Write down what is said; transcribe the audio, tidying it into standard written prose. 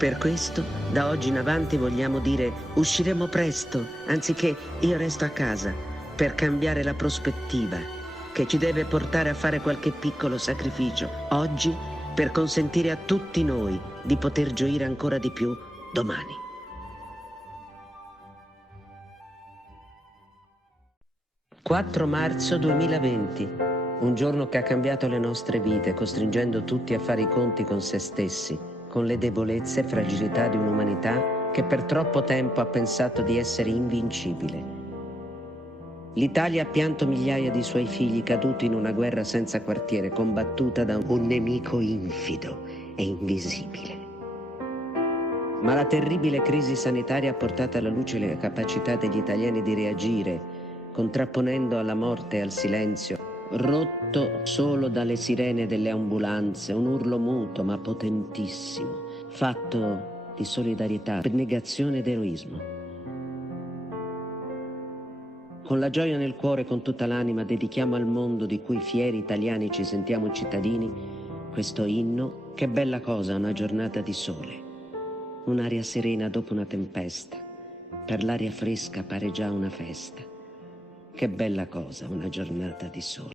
Per questo, da oggi in avanti vogliamo dire usciremo presto, anziché io resto a casa, per cambiare la prospettiva, che ci deve portare a fare qualche piccolo sacrificio oggi per consentire a tutti noi di poter gioire ancora di più domani. «4 marzo 2020, un giorno che ha cambiato le nostre vite, costringendo tutti a fare i conti con se stessi, con le debolezze e fragilità di un'umanità che per troppo tempo ha pensato di essere invincibile. L'Italia ha pianto migliaia di suoi figli caduti in una guerra senza quartiere, combattuta da un nemico infido e invisibile. Ma la terribile crisi sanitaria ha portato alla luce le capacità degli italiani di reagire, contrapponendo alla morte e al silenzio, rotto solo dalle sirene delle ambulanze, un urlo muto ma potentissimo, fatto di solidarietà, abnegazione ed eroismo. Con la gioia nel cuore, con tutta l'anima, dedichiamo al mondo di cui fieri italiani ci sentiamo cittadini questo inno. Che bella cosa una giornata di sole, un'aria serena dopo una tempesta, per l'aria fresca pare già una festa. Che bella cosa una giornata di sole.